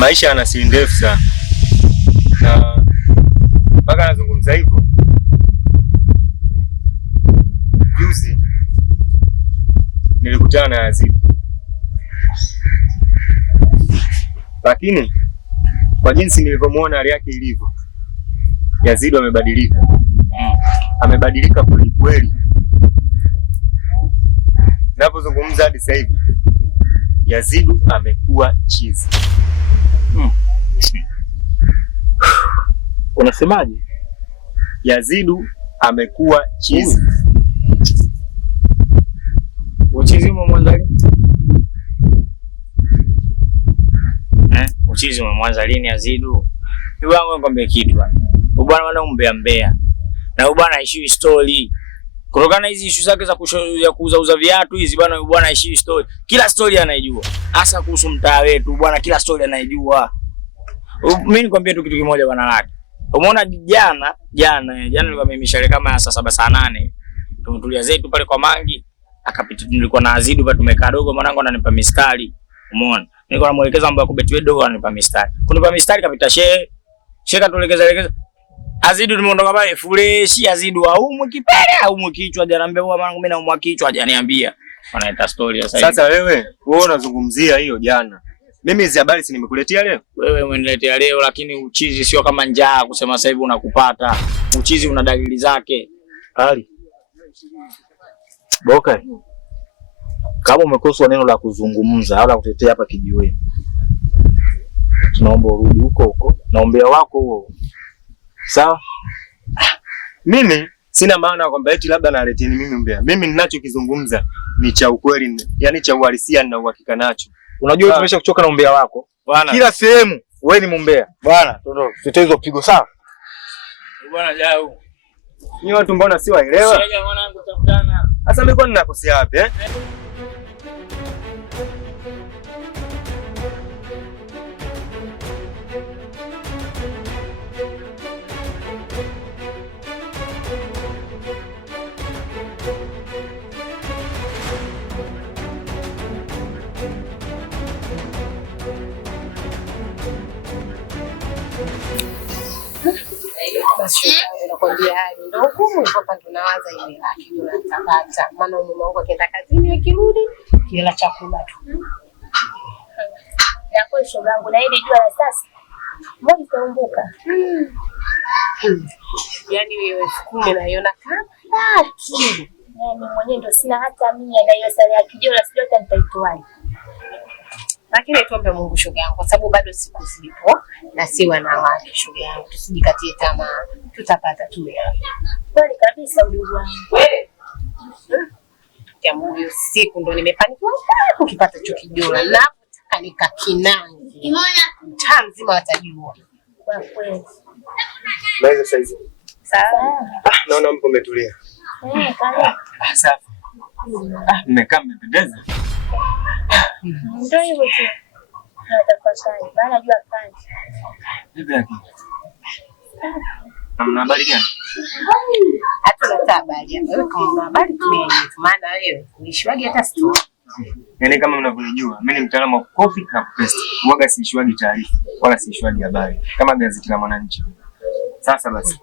maisha yana siri ndefu sana. Na mpaka nazungumza hivyo, juzi nilikutana na Yazidi, lakini kwa jinsi nilivyomuona hali yake ilivyo, Yazidi amebadilika. Amebadilika kweli kweli. Ninapozungumza hadi sasa hivi, Yazidi amekuwa chizi. Unasemaje? Yazidi amekuwa chizi. Uchizi umemwanza lini? Uchizi umemwanza lini Yazidi? Ni wangu ngombe kitu bwana. Bwana wanaombea mbea. Na bwana aishi story. Kutokana hizi issue zake za kuuza viatu hizi bwana aishi story. Kila story anaijua. Hasa kuhusu mtaa wetu bwana, kila story anaijua. Mimi nikwambia tu kitu kimoja bwana lake. Umeona jana nilikuwa mimi mishale kama saa 7 saa 8. Tumetulia zetu pale kwa Mangi. Akapita, nilikuwa na Azidu hapa tumekaa dogo, mwanangu ananipa mistari. Umeona? Nilikuwa namuelekeza mambo ya kubeti wewe dogo, ananipa mistari. Kunipa mistari kapita shehe katuelekeza. Azidu tumeondoka pale fresh. Azidu aumwe kipele aumwe kichwa, ananiambia mwanangu mimi naumwa kichwa, hajaniambia. Wanaita story sasa hivi. Sasa wewe unazungumzia hiyo jana. Mimi hizo habari si nimekuletea leo? Wewe umeniletea leo, lakini uchizi sio kama njaa kusema sasa hivi unakupata. Uchizi una dalili zake. Ali. Boka. Kama umekosa neno la kuzungumza au la kutetea hapa kijiweni, tunaomba urudi huko na umbea wako huo. Sawa? Mimi sina maana kwamba eti labda naleteni mimi umbea. Mimi ninachokizungumza ni cha ukweli, yani cha uhalisia na uhakika nacho. Unajua tumesha kuchoka na umbea wako. Bwana. Kila sehemu wewe ni mumbea. Bwana, tutoe hizo pigo sawa? Bwana jao. Ni watu mbona si waelewa? Sasa mwanangu takutana. Sasa mimi kwa nini nakosea wapi Basi nakwambia hali ndio hukumu hapa, tunawaza ile laki ndio natapata. Maana mume wangu akienda kazini akirudi kila chakula tu. Na kwa shoga yangu na ile jua la sasa. Mbona itaumbuka? Yaani wewe 10,000 naiona kama laki. Yaani mwenyewe ndio sina hata 100 na hiyo sare ya kijola sijui hata nitaitoaje. Lakini tuombe Mungu shoga yangu, kwa sababu bado siku zipo na si wanawake shoga yangu, tusijikatie tamaa, tutapata tu hela. Kweli kabisa udugu wangu. Wewe ya Mungu, siku ndo nimefanikiwa ukipata hicho kijola na nataka nikakinange. Kimoja mtaa mzima watajua. Kwa kweli. Naweza saizi. Sawa. Naona mpo umetulia. Kale. Safi. Mmekaa mmependeza. Ndio hivyo tu. Natafakari, bana jua kali. Vipi yako? Mna habari gani? Hatuna habari hapa. Wewe kama una habari tumeje? Maana wewe ulishiwagi hata story. Yaani kama unavyojua, mimi ni mtaalamu wa copy na paste. Huaga siishiwagi taarifa wala siishiwagi habari kama gazeti la Mwananchi. Sasa basi.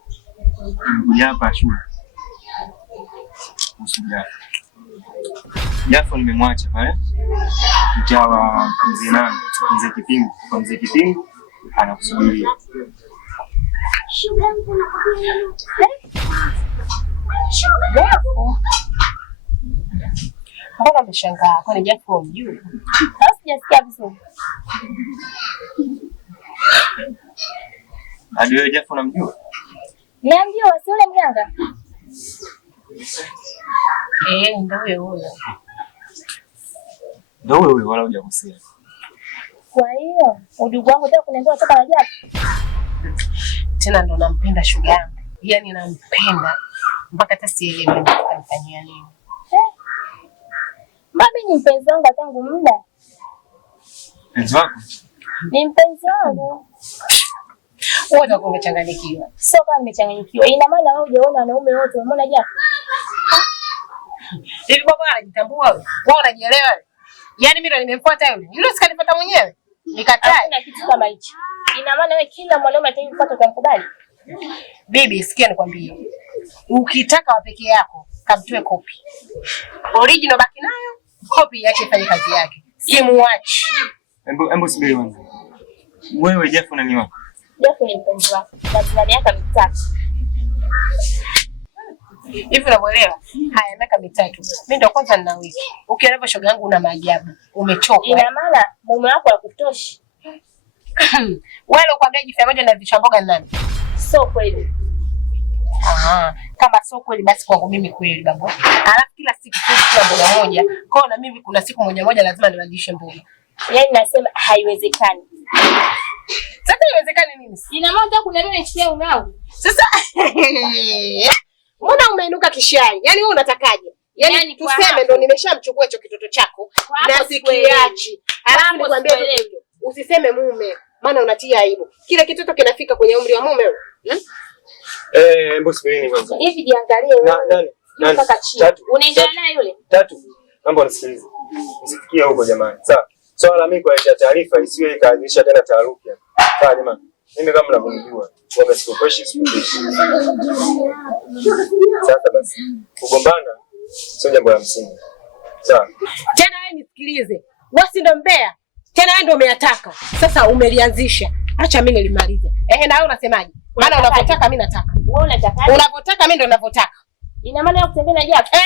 Nimekuja hapa shule. Usijali. Jafo nimemwacha pale. Mjawa mzee Kipingu. Kwa mzee Kipingu anakusubiria. Jafo. Mbona umeshangaa? Kwani Jafo mjui? Sasa sijasikia vizuri. Hadi wewe Jafo unamjua? Niambiwa si yule mganga. Ndio huyo. Ndio huyo wala hujakosea. Kwa hiyo udugu wangu tena kuniambia kutoka na Jafo. Tena ndo nampenda shoga yangu. Yaani nampenda mpaka hata sielewi anifanyia nini. Mami ni mpenzi wangu tangu muda. Mpenzi wako? Ni mpenzi wangu. Wewe utakuwa umechanganyikiwa. Sio kama nimechanganyikiwa. Ina maana wewe hujaona wanaume wote, umeona Jafo? Hivi baba anajitambua wewe? Wewe unajielewa? Yaani mimi ndo nimemfuata yule. Yule sikanifuata mwenyewe. Nikataa. Hakuna kitu kama hicho. Ina maana wewe kila mwanaume atakayepata utamkubali? Bibi, sikia nikwambie. Ukitaka wa peke yako, kamtoe kopi. Original baki nayo, kopi yake ifanye kazi yake. Simuachi. Embo subiri kwanza. Wewe Jeff na niwa. Jeff ni mpenzi wako. Na miaka 3. Hivi unaelewa? Haya, miaka 3. Mimi ndo kwanza nina wiki. Ukielewa shoga yangu una maajabu. Umechoka. Ina maana mume wako hakutoshi. Wewe unakwambia jifia moja na vichamboga ni nani? So kweli. Aha, kama sio kweli basi kwangu mimi kweli babu. Alafu kila siku kila mboga moja. Kwa na mimi kuna siku moja lazima niwajishe mboga. Yaani nasema haiwezekani. Sasa haiwezekani nini? Ina maana kuna nini nichukue unao? Sasa mbona umeinuka kishai? Yaani wewe unatakaje? Yaani tuseme ndo nimeshamchukua hicho kitoto chako na sikiachi. Alafu nikwambie usiseme mume, maana unatia aibu. Kile kitoto kinafika kwenye umri wa mume wewe. Embo subiri kwanza. Hivi jiangalie wewe. Nani? Tatu. Unaendelea naye yule? Tatu. Mambo nisikilize. Usifikie huko jamani. Sawa. Swala mimi kwa taarifa isiwe ikaanzisha tena taharuki. Sawa jamani. Mimi kama mnavyojua, waga sikopeshi. Sasa basi. Kugombana sio jambo la msingi. Sawa. Tena wewe nisikilize. Wewe si ndo mbea. Tena wewe ndo umeyataka. Sasa umelianzisha. Acha mimi nilimalize. Na wewe unasemaje? Maana unapotaka mimi nataka. Wewe unataka? Unapotaka mimi ndo ninavyotaka. Ina maana ya kutembea na Japo?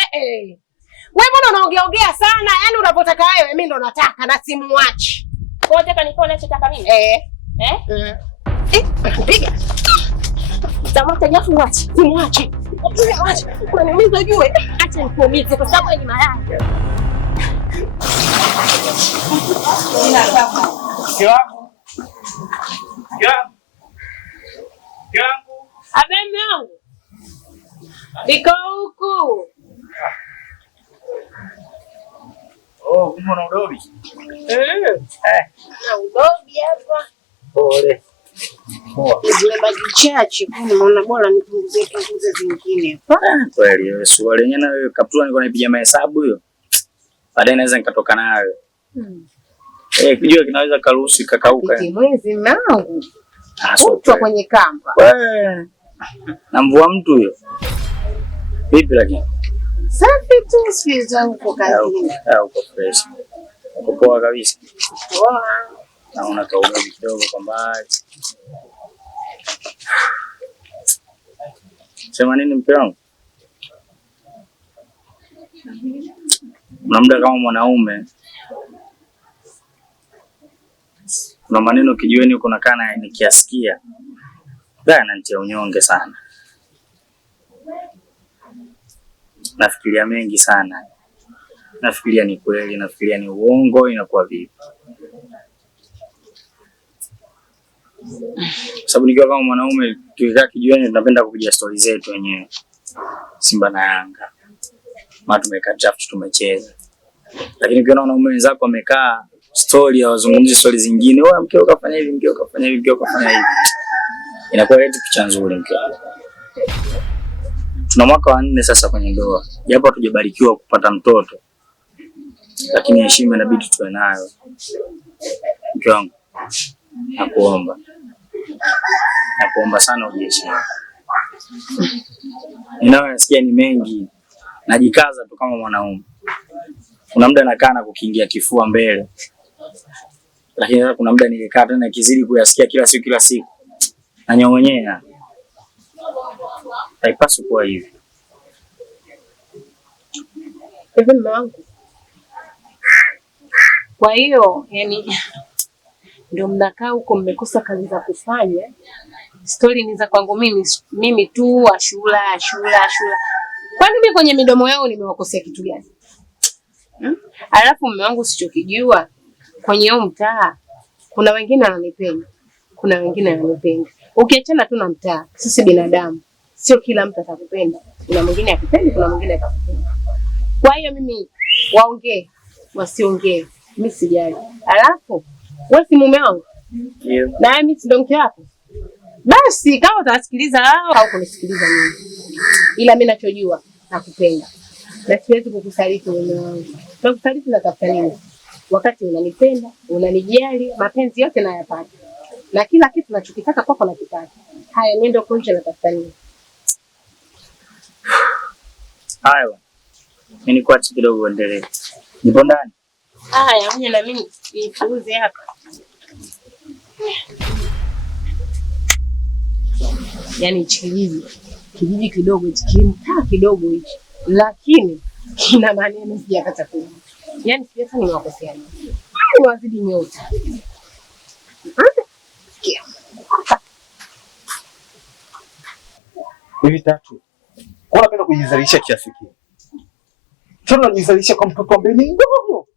Wewe mbona unaongea sana? Yaani unapotaka wewe mimi ndo nataka na simuachi. Kwa hiyo nataka nifanye unachotaka mimi? Piga. Tamata Japo mwachi. Simuachi. Unaniumiza ujue. Acha nikuumize kwa sababu ni malaya. Kiwango. Abeme wangu. Niko huku. Umo na udobi. Na udobi hapa. Pole. Zile maji chache kuna maana bora nipunguze zingine. Kweli wewe swali yenyewe na wewe kaptura niko napiga mahesabu hiyo. Baadaye naweza nikatoka nayo. Kijua kinaweza karuhusu ikakauka. Ni mwezi mangu. Utwa kwenye kamba. Wewe. Na mvua mtu huyo. Vipi lakini? Safi tu sisi zangu kwa kazi. Uko fresh. Uko poa kabisa. Poa. Naona kaudobi kidogo kwa mbali. Sema nini mke wangu? Kuna muda kama mwanaume kuna maneno kijiweni uko nakaa na nikiasikia ananitia unyonge sana. Nafikiria mengi sana. Nafikiria ni kweli, nafikiria ni uongo, inakuwa vipi? Sababu nikiwa kama mwanaume tukikaa kijiweni tunapenda kupiga stori zetu wenyewe. Simba na Yanga. Maana tumekaa draft tumecheza. Lakini ukiona wanaume wenzako wamekaa story hawazungumzi story zingine, wewe mkeo kafanya hivi, mkeo kafanya hivi, mkeo kafanya hivi. Inakuwa leti picha nzuri mkeo. Tuna mwaka wa 4 sasa kwenye ndoa. Japo hatujabarikiwa kupata mtoto. Lakini heshima inabidi tuwe nayo. Mke wangu, nakuomba. Nakuomba sana ujiheshimu. Ninayoyasikia ni mengi. Najikaza tu kama mwanaume. Kuna muda nakaa na kukiingia kifua mbele. Lakini kuna muda nilikaa tena kizidi kuyasikia kila siku. Nanyong'onyea. Haipaswi kuwa hivi. Hivi mwanangu. Kwa hiyo, yani ndio mnakaa huko mmekosa kazi za kufanya. Story ni za kwangu mimi tu ashula. Kwani mimi kwenye midomo yao nimewakosea kitu gani? Alafu mume wangu sichokijua kwenye huu mtaa kuna wengine wananipenda. Kuna wengine wananipenda. Ukiachana tu na mtaa, sisi binadamu sio kila mtu atakupenda. Kuna mwingine akupenda, kuna mwingine atakupenda. Kwa hiyo mimi waongee, wasiongee, mimi sijali. Alafu wewe si mume wangu? Ndio. Na mimi si ndo mke wako? Basi kama utasikiliza hao au kunisikiliza mimi. Ila mimi ninachojua nakupenda. Na siwezi kukusaliti mume wangu. Nakusaliti natafuta nini? wakati unanipenda, unanijali, mapenzi yote nayapata. Na kila kitu nachokitaka kwako nakipata. Haya, niende huko nje natafuta nini? Haya bwana. Mimi niko acha kidogo uendelee. Nipo ndani. Haya, mimi na mimi nifuuze hapa. Yaani kijiji kidogo hichi, kimtaa kidogo hichi. Lakini kina maneno sijapata kujua. Yaani sijata nimewakosea nini. Ni wazidi nyota. Hivi Tatu. Kwa unapenda kujizalisha kiasi kile? Tuna kujizalisha kwa mtoto ambaye ni mdogo,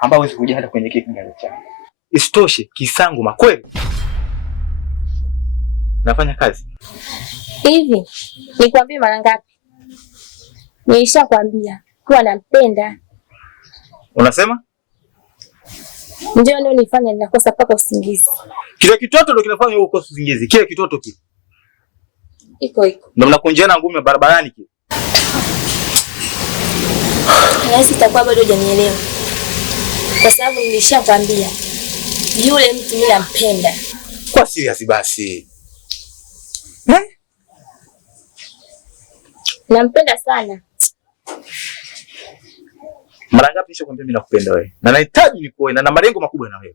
ambao hawezi kuja hata kwenye kile kingine chako. Isitoshe, kisangu makweli. Nafanya kazi. Hivi, nikwambie mara ngapi? Nilishakwambia kuwa nampenda. Unasema? Ndio leo nifanya ninakosa paka usingizi. Kile kitoto ndio kinafanya wewe ukose usingizi. Kile kitoto kile. Iko. Ndio mnakunjana ngumi barabarani kile. Nahisi itakuwa bado hujanielewa. Kwa sababu nilishakwambia yule mtu mimi nampenda. Kwa serious basi. Nampenda sana. Mara ngapi nishakwambia mimi nakupenda wewe? Na nahitaji nikuoe na malengo makubwa na wewe.